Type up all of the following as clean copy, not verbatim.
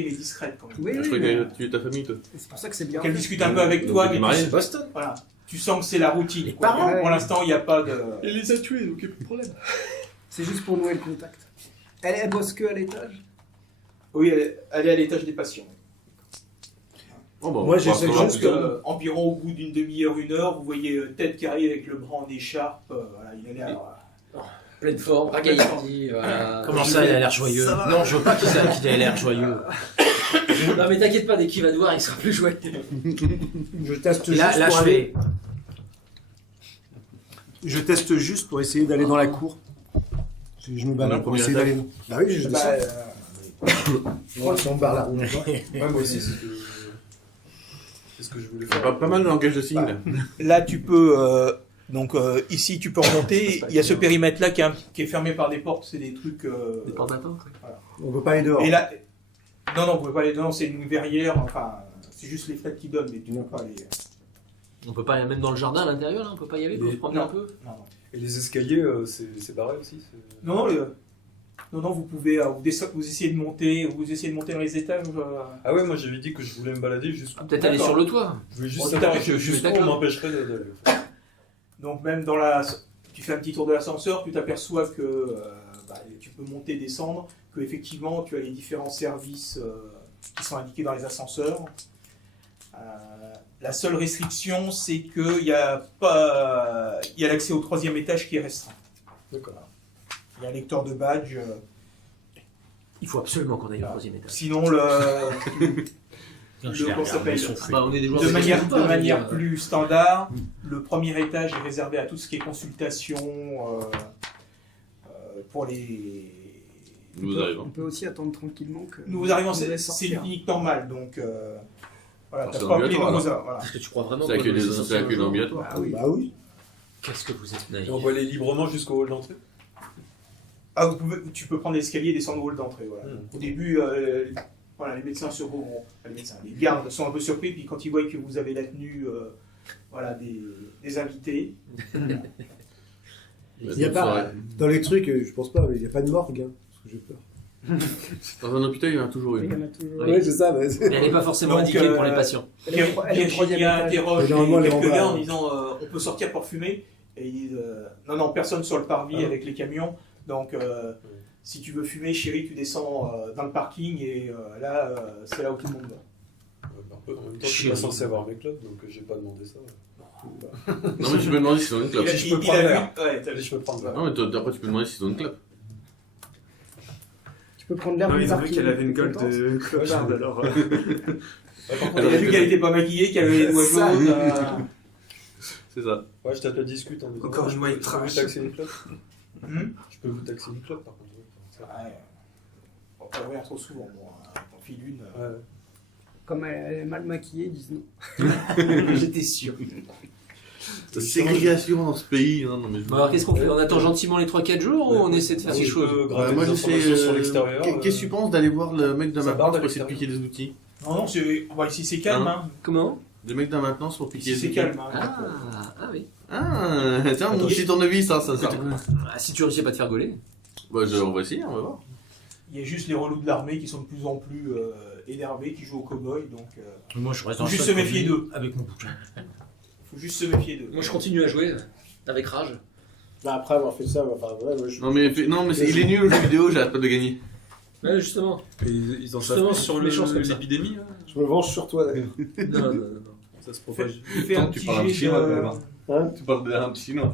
mais discrète quand même. Oui, Je oui, crois mais que tu es ta famille, toi. c'est pour ça que c'est bien. Qu'elle fait. discute un peu avec toi, mais marié. tu, Boston. voilà, tu sens que c'est la routine. Les quoi. parents. Pour l'instant, il n'y a pas de... Il les a tués, donc il n'y a plus de problème. C'est juste pour nouer le contact. Elle bosse que à l'étage. Oui, elle est à l'étage des patients. Oh, bah, Moi, on j'essaie va juste voir. que- Environ au bout d'une demi-heure, 1 heure, vous voyez Ted qui arrive avec le bras en écharpe. Voilà, il a l'air... Pleine forme, ragaillardi, voilà. Comment ça, il a l'air joyeux? Non, je veux pas qu'il ait l'air joyeux. Non mais t'inquiète pas, dès qu'il va te voir, il sera plus joyeux. Je teste Et juste là, pour je aller. fais. Je teste juste pour essayer d'aller dans la cour. Je me balade pour essayer d'aller. Bah oui, je descends. Voilà, si on barre la route. Ouais, moi aussi, c'est ce que je voulais faire. Pas mal de langage de signes. Là, tu peux... ici, tu peux remonter. Il y a ce périmètre-là qui est fermé par des portes. C'est des trucs... Des portes d'attente. On peut pas aller dehors. Et là... Non, vous pouvez pas aller dedans. C'est une verrière. Enfin, c'est juste les fenêtres qui donnent, mais tu peux pas aller... On peut pas aller même dans le jardin à l'intérieur, là, on peut pas y aller pour se promener Non. un peu. Non. Et les escaliers, c'est barré aussi Non, vous pouvez vous essayez de monter dans les étages. Ah ouais, moi j'avais dit que je voulais me balader jusqu'où. Peut-être aller sur le toit. Je voulais juste Oh, savoir putain, je suis jusqu'où on d'accord. m'empêcherait d'aller. en fait. Donc même tu fais un petit tour de l'ascenseur, tu t'aperçois que tu peux monter, descendre, que effectivement tu as les différents services qui sont indiqués dans les ascenseurs. La seule restriction, c'est qu'il y a l'accès au 3e étage qui est restreint. D'accord. Il y a un lecteur de badge. Il faut absolument qu'on aille au 3e étage. Sinon comment ça s'appelle Bah, on est des joueurs de manière, foot ou pas, de manière mais, plus standard, le 1er étage est réservé à tout ce qui est consultation pour les... Nous arrivons. On peut aussi attendre tranquillement que. Nous arrivons, on devait c'est sortir. une clinique normale, donc voilà, Ah, t'as c'est pas appelé ambulatoire, nos là. voilà. Est-ce que tu crois vraiment C'est qu'on accueil va nous sortir un jour ambulatoire. Ah oui. Bah oui. Qu'est-ce que vous êtes Et naïf. on peut aller librement jusqu'au hall d'entrée. Ah, tu peux prendre l'escalier et descendre au hall d'entrée. Voilà. Au début, les médecins les gardes sont un peu surpris, puis quand ils voient que vous avez la tenue des invités, Il y a pas, dans les trucs, je pense pas, mais il n'y a pas de morgue. Hein, parce que j'ai peur. Dans un hôpital, il y en a toujours Il y une. en a toujours. Oui. Ouais, c'est ça. Mais Mais elle n'est pas forcément Donc, indiquée pour les patients. Elle est au troisième Virginia étage. interroge Généralement, elle est en quelques bas, gars hein. en disant on peut sortir pour fumer, et ils disent non, personne sur le parvis avec les camions, donc si tu veux fumer, chérie, tu descends dans le parking, et là, c'est là où tout le monde va. En même temps, je suis pas censé avoir mes clubs, donc j'ai pas demandé ça. Non, mais tu peux demander si c'est dans une clope. je peux il prendre a l'air. vu, ouais, t'as vu. Je peux prendre Non, mais après, tu peux demander si c'est dans une clope. Tu peux prendre l'air Non, du ils ont vu parking. qu'elle avait une gueule de cloparde alors. Il a vu qu'elle était pas maquillée, qu'elle avait les doigts Ça. jaunes. C'est ça. Ouais, je te la discute en disant. Encore une white Je peux vous trash. taxer une clope. Hmm. Je peux vous taxer une clope par contre. Ouais. On va pas ouvrir trop souvent, moi. On file une. Ouais. Comme elle est mal maquillée, ils disent non. J'étais sûr. La ségrégation dans ce pays. Non, mais Bon, alors qu'est-ce qu'on fait? On attend gentiment les 3-4 jours ou on essaie de faire quelque chose? moi, j'essaie. sur l'extérieur. Qu'est-ce que tu penses d'aller voir le mec de Ça ma barre maintenance de pour essayer de l'extérieur. piquer des outils? Non, ici c'est calme. Hein. Comment? Le mec de la maintenance pour piquer Ici des c'est outils. calme. Hein. Ah oui. Ah, tiens, mon petit tournevis, ça. Ah, si tu réussis à pas te faire gauler. Bah, on va essayer, on va voir. Il y a juste les relous de l'armée qui sont de plus en plus énervés, qui jouent au cow-boy, donc Moi, je reste Faut dans le juste shot se méfier d'eux. avec mon bouquin. faut juste se méfier d'eux. Moi je continue à jouer avec rage. Bah après avoir fait ça, enfin, ouais, moi, Non, mais il est nul au jeu vidéo, j'arrête pas de gagner. Ouais, justement. Et ils en Justement, savent sur sur méchance comme ça. l'épidémie. je me venge sur toi d'ailleurs. Non. Ça se propage. Fais un Tu petit parles un jet chinois, de- quand même, Hein Tu parles d'un chinois.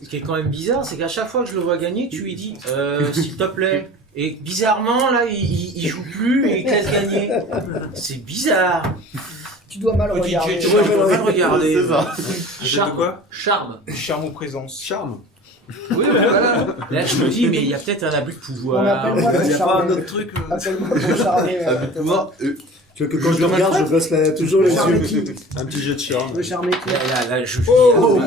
Ce qui est quand même bizarre, c'est qu'à chaque fois que je le vois gagner, tu lui dis s'il te plaît. Et bizarrement, là, il joue plus et il te laisse gagner. C'est bizarre. Tu dois mal Petit regarder. jet de Tu vois, je dois charme. pas le regarder. C'est ça. Charme. Charme. Charme ou présence. Charme. Oui, voilà. Là, je me dis, mais il y a peut-être un abus de pouvoir. On appelle-moi Il pour y a pas un charmer. autre truc. Appelle-moi pour charmer. Abus de pouvoir. Tu vois que quand je le regarde, je baisse toujours les Charmer yeux. qui Un petit jet de charme. Tu veux charmer qui Là, je Oh,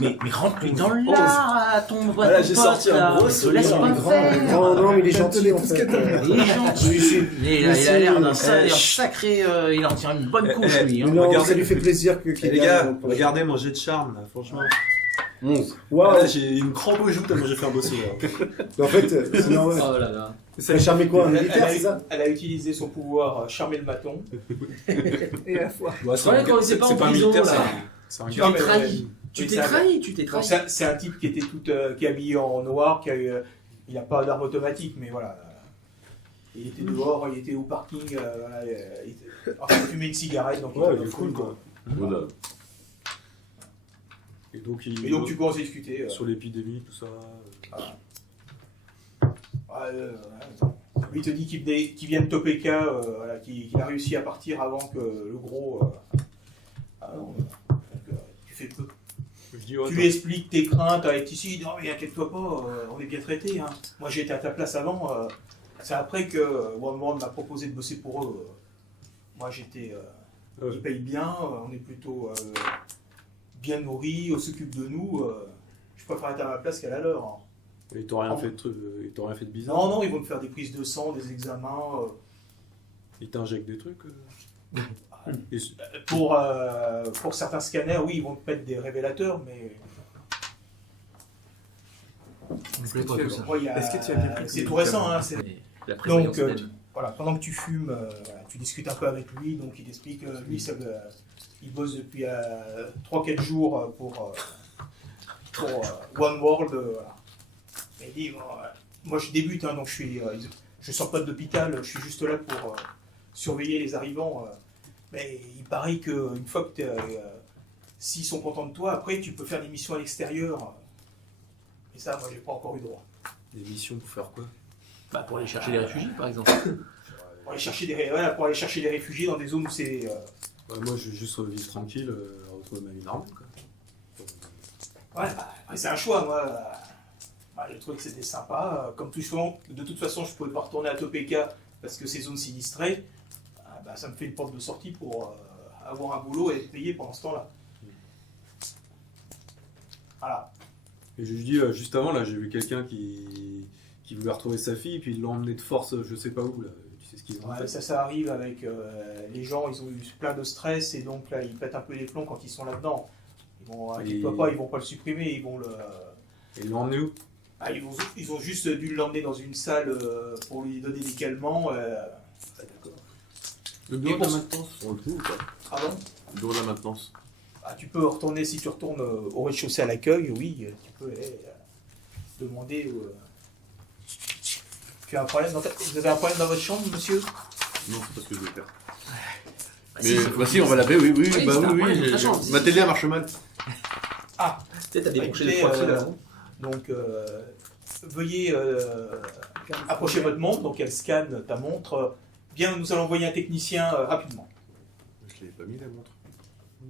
mais rentre-lui dans l'art à ton Voilà, j'ai pote, sorti un là. gros Se laisse souvenir, pas il est grand, faire. Non, mais il est gentil en tout ce fait. que t'as. Il est gentil. Mais il a l'air d'un Monsieur, sacré. Il en tient une bonne couche, lui. hein. Non, Regardez. ça lui fait plaisir que qu'il Les gagne. gars, regardez mon jet de charme, là, franchement. 11. Waouh. Là, j'ai une crampe au joue tellement j'ai fait un beau sourire. En fait, sinon, Oh là là. ça a charmé quoi? Un Elle militaire, a- c'est ça? Elle a utilisé son pouvoir charmer le maton. Et à la fois. Ouais, C'est vrai, quand il était pas en pas un prison, militaire, là. c'est un Tu gars. Non, t'es mais- trahi. Tu Oui, t'es ça- trahi, tu t'es Donc trahi. c'est un type qui était qui est habillé en noir, il n'a pas d'arme automatique, mais voilà. Il était dehors, il était au parking, voilà, il était en train de fumer une cigarette. Donc Ouais, était il est dans cool le quoi. Voilà. Et donc, Et donc tu commences à discuter. sur l'épidémie, tout ça. Il te dit qu'il vient de Topeka, voilà, qu'il a réussi à partir avant que le gros. Tu fais peu. Je dis, ouais, Tu lui expliques tes craintes avec ici, non mais inquiète-toi pas, on est bien traité. Hein. Moi j'ai été à ta place avant. C'est après que One World m'a proposé de bosser pour eux. Moi j'étais. Ils payent bien, on est plutôt bien nourris, on s'occupe de nous. Je préfère être à ma place qu'à la leur. Hein. ils t'ont rien fait de truc, ils t'ont rien fait de bizarre. Non, ils vont te faire des prises de sang, des examens. Ils t'injectent des trucs. Et Pour certains scanners, oui, ils vont te mettre des révélateurs, mais. Je connais pas tout ça. Moi, Est-ce que tu as bien pris c'est tout récent, hein. Mais la prévoyance Donc, humaine. voilà, pendant que tu fumes, voilà, tu discutes un peu avec lui, donc il explique, lui, il bosse depuis 3-4 jours pour One World. Voilà. Et il dit, bon, moi je débute, hein, donc je sors pas de l'hôpital, je suis juste là pour surveiller les arrivants. Mais il paraît qu'une fois que s'ils sont contents de toi, après tu peux faire des missions à l'extérieur. Et ça, moi j'ai pas encore eu droit. des missions pour faire quoi? Bah, pour aller chercher les réfugiés, par exemple. Pour aller chercher des réfugiés dans des zones où c'est. Moi, je veux juste vivre tranquille, retrouver ma vie normale. Quoi. Ouais, après, c'est un choix, moi. J'ai trouvé que c'était sympa. Comme tout souvent, de toute façon, je pouvais pas retourner à Topeka parce que ces zones sinistrées, ça me fait une porte de sortie pour avoir un boulot et être payé pendant ce temps-là. Voilà. Et je lui dis, juste avant, là, j'ai vu quelqu'un qui voulait retrouver sa fille, puis ils l'ont emmené de force, je sais pas où, là. Tu sais ce qu'ils ont Ouais, fait. ça arrive avec les gens, ils ont eu plein de stress et donc là, ils pètent un peu les plombs quand ils sont là-dedans. Inquiète-toi pas, ils vont pas le supprimer, ils vont le. Et ils l'ont emmené où? Ils ont juste dû l'emmener dans une salle pour lui donner des calmants. Le bureau de la maintenance, on le trouve ou pas? Pardon? Le bureau de la maintenance. Tu peux retourner, si tu retournes au rez-de-chaussée à l'accueil, oui, tu peux demander. Tu as un problème Vous avez un problème dans votre chambre, monsieur? Non, c'est pas ce que je veux faire. Bah, Mais bah si, on va l'appeler, oui, Oui, c'est un problème de ta j'ai- chambre. Ma télé elle marche mal. Peut-être t'as débranché Écoutez, les trois fils avant. Donc, veuillez approcher votre montre, donc elle scanne ta montre. Bien, nous allons envoyer un technicien rapidement. Je l'ai pas mis la montre.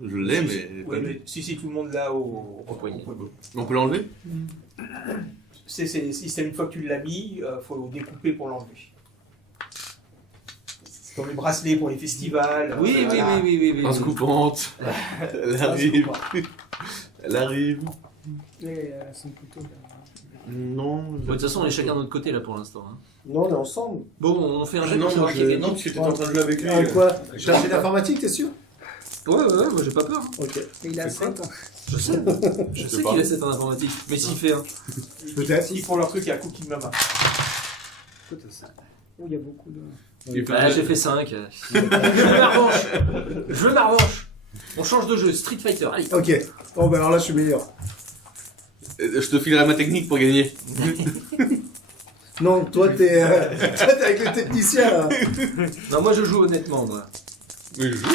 Je l'ai, mais. Oui, mais si tout le monde l'a au poignet. On peut l'enlever? C'est le système, une fois que tu l'as mis, il faut le découper pour l'enlever. C'est comme les bracelets pour les festivals. Oui. Pince coupante. Elle arrive. Elle arrive. Et son couteau. Non. Bon, de toute façon, on est chacun de notre côté là pour l'instant. Hein. Non, on est ensemble. Bon, on fait un jet Non, pour savoir qui a gagné. parce que t'étais en train de jouer avec lui. Quoi? Chargé d'informatique, t'es sûr? Ouais, moi j'ai pas peur. Hein. Ok. Et il a 7 ans. Je sais. Je sais pas. qu'il a 7 en informatique. Mais s'il fait un. Peut-être. Ils font leur truc à Cookie Mama. Oh, il y a beaucoup de. Bah, j'ai fait 5. Je veux ma revanche. Je veux ma revanche. On change de jeu. Street Fighter. Allez. Ok. Oh, bah alors là, je suis meilleur. Je te filerai ma technique pour gagner. Non, toi, t'es avec le technicien, là. Non, moi je joue honnêtement. Moi. Mais je joue,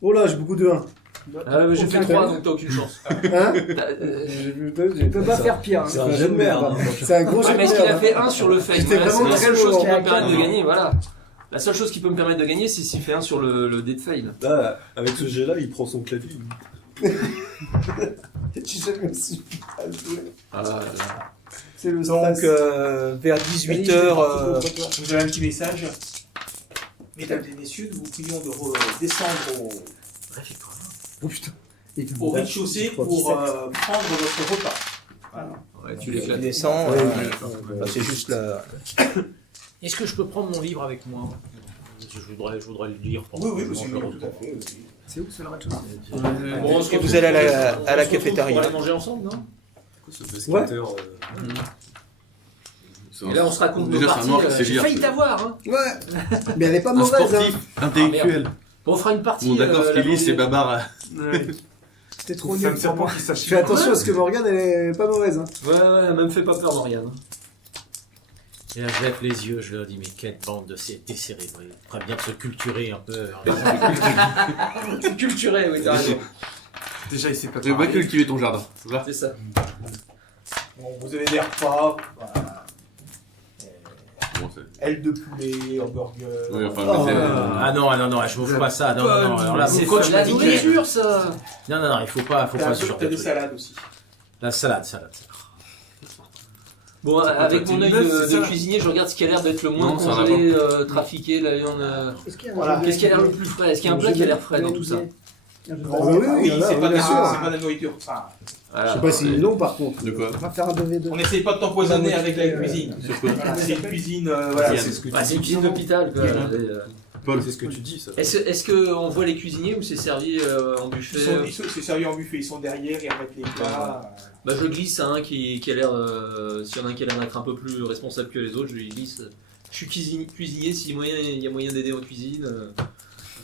Oh là, j'ai beaucoup de 1. J'ai fait 3 donc t'as aucune chance. Hein? Il peut pas faire pire. C'est Hein. un jeu de merde. C'est un gros Ouais, jeu de mais est-ce qu'il a merde. fait 1 sur le fake? J'étais Voilà, vraiment c'est la très seule chose qui lourd. peut me permettre de gagner. Voilà. La seule chose qui peut me permettre de gagner, c'est s'il fait 1 sur le dé de fail. Là, avec ce jet-là, il prend son clavier. J'ai jamais aussi à jouer. Ah là là. C'est le Donc, stress. vers Allez, 18h, je vais partir contre toi. vous avez un petit message. Mesdames et messieurs, nous vous prions de redescendre Réfectoire. Oh putain. Et tu au rez-de-chaussée pour prendre votre repas. Voilà. Ouais, tu l'éclates. descends. Ouais, C'est juste la. Est-ce que je peux prendre mon livre avec moi? je voudrais le dire. Oui, oui, pendant monsieur, que je tout à reprends. fait. Oui. C'est où ce le rez-de-chaussée Bon, on se Et vous retrouve allez à la on se retrouve cafétéria. pour aller manger ensemble, non? Ce basketteur. Et là, on se raconte nos Déjà, c'est un parties. noir qui sait J'ai lire. failli t'avoir. Hein. Ouais. Mais elle est pas Un mauvaise. sportif intellectuel. Bon, on fera une partie. Bon, d'accord, ce la qu'il lit, c'est journée. Babar. C'était trop C'est un nul pour serpent moi. qui sache. Fais attention à ce que Morgane, elle est pas mauvaise. Hein. Ouais, elle me fait pas peur, Morgane. Et là, je lève les yeux, je leur dis, mais quelle bande de décérébrés. Très bien de se culturer un peu. Culturé, oui, t'as raison. Déjà, il sait pas Tu vas cultiver ton jardin. Voilà. C'est ça. Bon, vous avez des repas, voilà. Bon, c'est- Ailes de poulet, hamburger. Oui, enfin, Oh. mais c'est- Ah non, je m'ouvre pas ça. Non, non, non. Alors là, c'est mon coach la m'a dit que... nourriture, ça. Non, il faut pas ce genre T'as de des truc. salades aussi. La salade. Bon, avec t'as mon une œil meuf, c'est de ça cuisinier, je regarde ce qui a l'air d'être le moins Non, ça en a congelé, trafiqué, la viande. Est-ce qu'il y a un Voilà. jeu de- Qu'est-ce qui a l'air le plus frais? Est-ce qu'il y a un plat qui a l'air frais dans tout ça? Il y a un jeu de- Non, oui, oui, il y en a, c'est pas, bien sûr. c'est pas de la nourriture. Enfin, Je sais pas si non, par contre. De quoi On va faire un 2v2. on n'essaye pas de t'empoisonner avec la cuisine. Sur quoi Voilà, c'est une cuisine, voilà. Yann. C'est ce que Bah, tu c'est une dis. cuisine d'hôpital, quoi. Paul, C'est ce que tu dis, ça. Est-ce qu'on voit les cuisiniers ou c'est servi en buffet? C'est servi en buffet, ils sont derrière, ils remettent les plats. Bah, je glisse à un qui a l'air. S'il y en a un qui a l'air d'être un peu plus responsable que les autres, je lui glisse. Je suis cuisinier, s'il y a moyen d'aider en cuisine.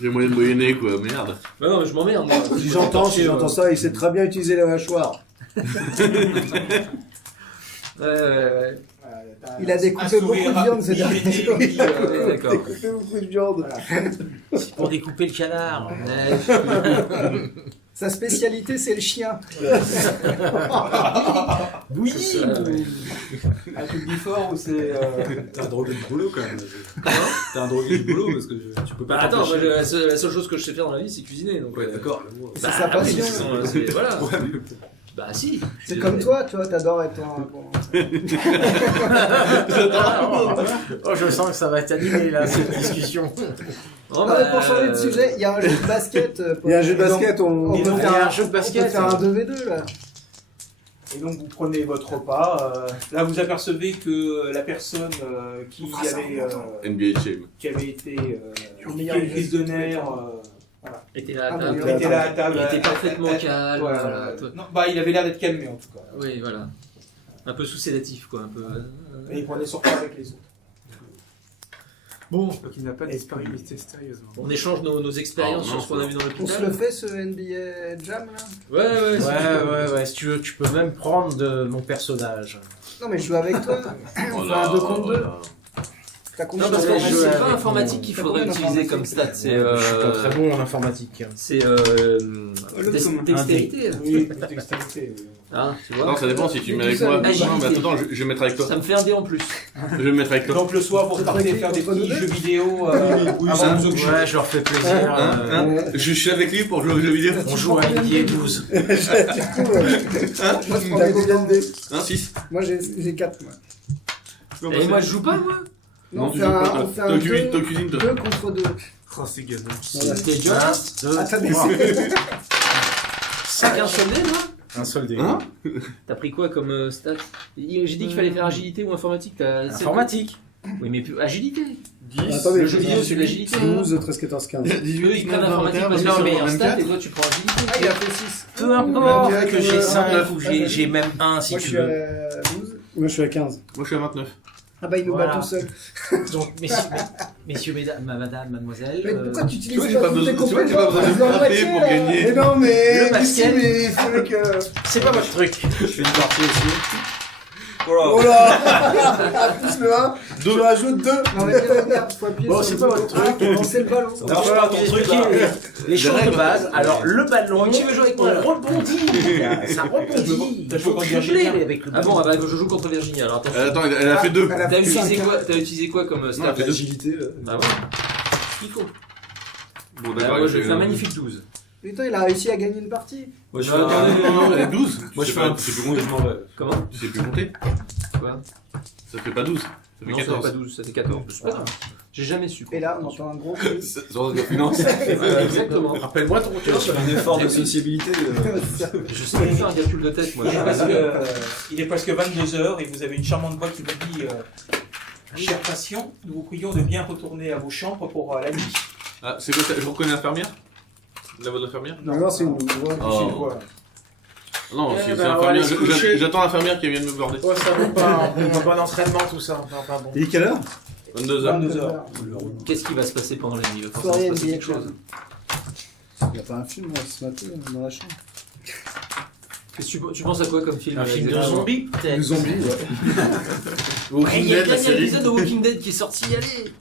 j'ai moyen de moyenner, quoi. Merde. Bah non, mais je m'emmerde, moi. Si j'entends ça, il sait très bien utiliser la mâchoire. Ouais. Il a découpé beaucoup de viande ces derniers jours. puis, Il a D'accord. découpé beaucoup de viande. C'est pour découper le canard. Sa spécialité, c'est le chien. oui. C'est ça, ouais. Un truc d'effort ou c'est. T'es un drogué du boulot quand même. T'es un drogué du boulot parce que tu peux pas. Bah, attends, moi, t'empêcher. la seule chose que je sais faire dans la vie, c'est cuisiner. Donc, Ouais, d'accord. C'est bah, sa passion. oui, voilà. Ouais, mais- Bah, si. C'est comme toi, tu vois, t'adores être en... Oh, je sens que ça va être animé là, cette discussion. Oh, Non, mais pour changer de sujet, il y a un jeu de basket. Il y a un jeu de basket, on peut peut faire faire un jeu de basket. On peut faire un 2v2 là. Et donc vous prenez votre repas. Là vous apercevez que la personne qui NBA Shame. avait été qui a une crise de nerfs était là à Ah, table. oui, était là à table. Il était parfaitement calme. Voilà. Voilà. Non, bah il avait l'air d'être calmé en tout cas. Oui, voilà. Un peu sous sédatif, quoi. Un peu. Et il prenait son repas avec les autres. Bon, donc il n'a pas disparu mystérieusement. On échange nos expériences Oh, sur non, ce qu'on a vu dans On se l'hôpital. le fait ce NBA Jam là? Ouais. Si tu veux, tu peux même prendre de mon personnage. Non mais je joue avec toi. On fait un 2 contre 2. T'as combien Non, parce que d'informations? c'est avec pas informatique qu'il T'as faudrait combien utiliser comme d'informatique stat. C'est. Je suis pas très bon en informatique. C'est. Dextérité. Oui, dextérité. Oui. Hein, tu vois. Non, ça dépend si tu mets avec Tout moi. seul. Non, mais attends, je vais mettre avec toi. Ça me fait un dé en plus. Je vais me mettre avec toi. Donc le soir vous repartez faire des petits jeux vidéo avant de vous coucher. Ouais, je leur fais plaisir. Hein Je suis avec lui pour jouer aux jeux vidéo. On joue à NBA 12. Moi je prends combien de dés? 6. Moi j'ai 4 moi. Et moi, je joue pas, moi. Non, on tu fait joues pas, un, toi. on fait un Toi, 2 cuisine, toi. contre 2. Oh, c'est gagnant. Voilà. T'es dur. 5 un seul dé, moi. Un seul dé. Hein T'as pris quoi comme stat? J'ai dit qu'il fallait faire agilité ou informatique. Informatique. Oui, mais agilité. Attendez, Le jeu vidéo, c'est de l'agilité. 12, 13, 14, 15. Eux, ils prennent l'informatique parce que Non, c'est le mais meilleur en stat fait- et toi, tu prends agilité. Ah, il a fait 6. Peu importe Ouais, que j'ai 5 ou ouais. j'ai même 1 si Moi je tu suis veux. à 12. Moi, je suis à 15. Moi, je suis à 29. Ah bah il nous Voilà. bat tout seul. Donc, messieurs, mesdames, madame, mademoiselle. Mais pourquoi tu Tu utilises vois, j'ai pas pas toutes besoin tes tu vois, j'ai pas compétences? besoin de Dans la frapper moitié, pour là. gagner. Mais non mais... Le basket. Mais c'est vrai que... C'est pas votre truc. Je fais une partie aussi. Oh là. Plus le 1, je rajoute 2. Non mais regarde, faut appuyer Bon, sur c'est le pas bouton votre truc. A pour lancer le ballon. Il va falloir vous expliquer les choses de base. Alors, le ballon, Qui veut jouer avec on moi rebondit. Ça rebondit. T'as Il faut joué contre dribbler Virginia. avec le Ah ballon. bon, ah bah, je joue contre Virginie, alors attention. Attends, elle a fait 2. Elle a T'as fait utilisé 5. quoi, comme Non, stat? elle fait 2. L'agilité. Bah ouais. Ce qu'il faut. Bon, Bah, d'accord. moi, je fais un magnifique 12. Putain, il a réussi à gagner une partie. Moi, je Non, fais non, un. Non, elle est 12. Moi, je fais un. Tu sais plus compter. Comment? Tu sais plus compter. Quoi? Ça fait pas 12. Ça fait Non, ça fait 14. pas 12, ça fait 14. C'est pas grave. J'ai jamais su. Et là, on entend un gros cri. Sur la finance. Exactement. Rappelle-moi ton Je fais un effort de sociabilité. Je sais même faire un calcul de tête, moi. Il est presque 22h et vous avez une charmante voix qui vous dit Chers patients, nous vous prions de bien retourner à vos chambres pour la nuit. Ah, c'est quoi je reconnais l'infirmière? La voix de l'infirmière? Non, c'est une voix. Oh. C'est une voix. Non, Eh c'est ben, on va l'infirmière. aller se coucher. J'attends l'infirmière qui vient de me border. Ouais, ça vaut pas un bon entraînement tout ça. Enfin, pas bon. Il est quelle heure 22h. 22h. Qu'est-ce qui va se passer pendant la nuit? Il va forcément se passer quelque chose. Il n'y a pas un film ce matin dans la chambre. Tu penses à quoi comme film? Un film de exactement? zombies, peut-être. Les zombies, ouais. Eh, Walking il y a le Dead, la dernier série. épisode de Walking Dead qui est sorti, allez!